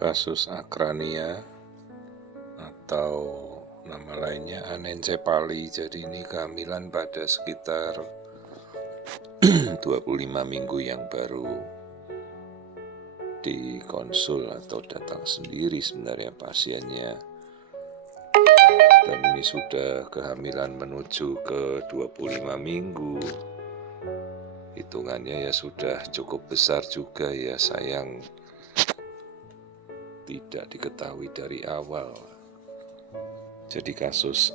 Kasus akrania atau nama lainnya anencefali. Jadi ini kehamilan pada sekitar 25 minggu yang baru dikonsul atau datang sendiri sebenarnya pasiennya. Dan ini sudah kehamilan menuju ke 25 minggu. Hitungannya ya sudah cukup besar juga ya, sayang tidak diketahui dari awal. Jadi kasus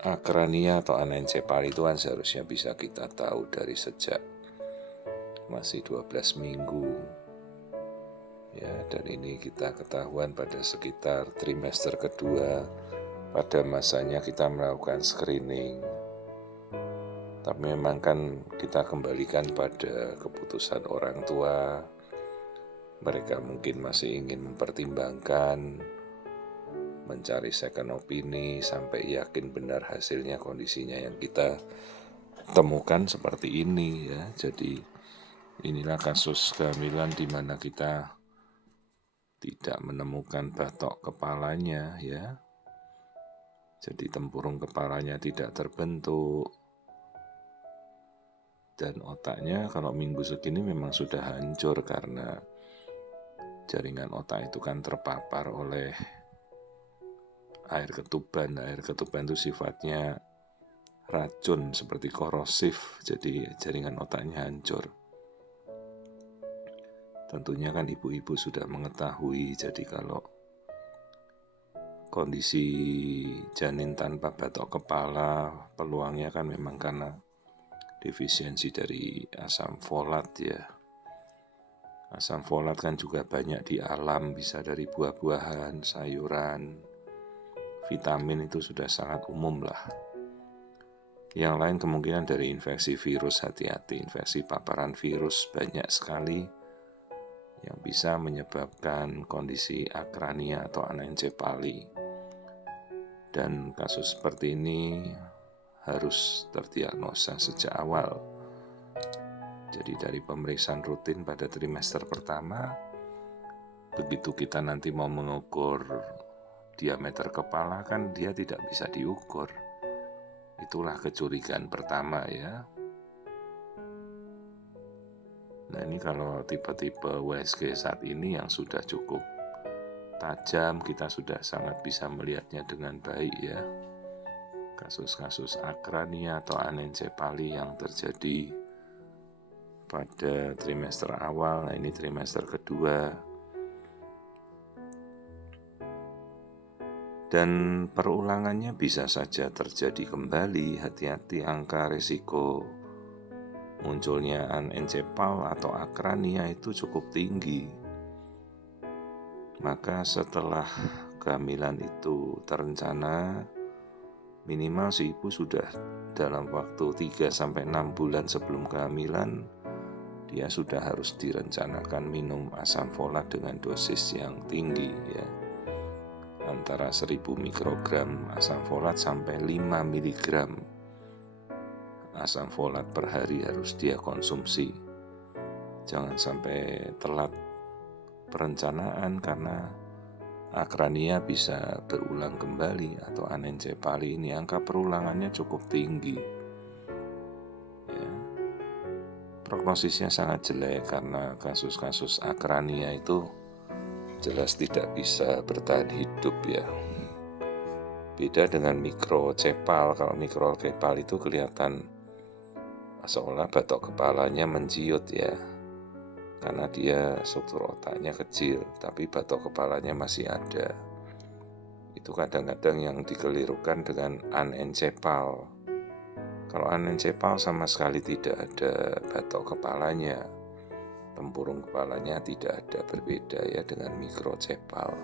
akrania atau anencefali itu kan seharusnya bisa kita tahu dari sejak masih 12 minggu. Ya, dan ini kita ketahuan pada sekitar trimester kedua. Pada masanya kita melakukan screening. Tapi memang kan kita kembalikan pada keputusan orang tua. Mereka mungkin masih ingin mempertimbangkan, mencari second opini sampai yakin benar hasilnya, kondisinya yang kita temukan seperti ini ya. Jadi inilah kasus kehamilan di mana kita tidak menemukan batok kepalanya ya. Jadi tempurung kepalanya tidak terbentuk. Dan otaknya kalau minggu segini memang sudah hancur karena jaringan otak itu kan terpapar oleh air ketuban. Air ketuban itu sifatnya racun seperti korosif, jadi jaringan otaknya hancur. Tentunya kan ibu-ibu sudah mengetahui, jadi kalau kondisi janin tanpa batok kepala, peluangnya kan memang karena defisiensi dari asam folat ya. Asam folat kan juga banyak di alam, bisa dari buah-buahan, sayuran, vitamin itu sudah sangat umum lah. Yang lain kemungkinan dari infeksi virus, hati-hati, infeksi paparan virus banyak sekali yang bisa menyebabkan kondisi akrania atau anencefali. Dan kasus seperti ini harus terdiagnosa sejak awal. Jadi dari pemeriksaan rutin pada trimester pertama, begitu kita nanti mau mengukur diameter kepala kan dia tidak bisa diukur. Itulah kecurigaan pertama ya. Nah ini kalau tipe-tipe WSG saat ini yang sudah cukup tajam, kita sudah sangat bisa melihatnya dengan baik ya. Kasus-kasus akrania atau anencefali yang terjadi pada trimester awal, nah ini trimester kedua. Dan perulangannya bisa saja terjadi kembali, hati-hati, angka risiko munculnya anencefal atau akrania itu cukup tinggi. Maka setelah kehamilan itu terencana, minimal si ibu sudah dalam waktu 3-6 bulan sebelum kehamilan, dia sudah harus direncanakan minum asam folat dengan dosis yang tinggi ya. Antara 1000 mikrogram asam folat sampai 5 miligram asam folat per hari harus dia konsumsi. Jangan sampai telat perencanaan karena akrania bisa berulang kembali atau anencefali ini angka perulangannya cukup tinggi. Ya. Prognosisnya sangat jelek karena kasus-kasus akrania itu jelas tidak bisa bertahan hidup ya. Beda dengan mikrocepal. Kalau mikrocepal itu kelihatan seolah batok kepalanya menciut ya, karena dia struktur otaknya kecil, tapi batok kepalanya masih ada. Itu kadang-kadang yang dikelirukan dengan anencefal. Kalau anencefal sama sekali tidak ada batok kepalanya, tempurung kepalanya tidak ada, berbeda ya dengan mikrocepal.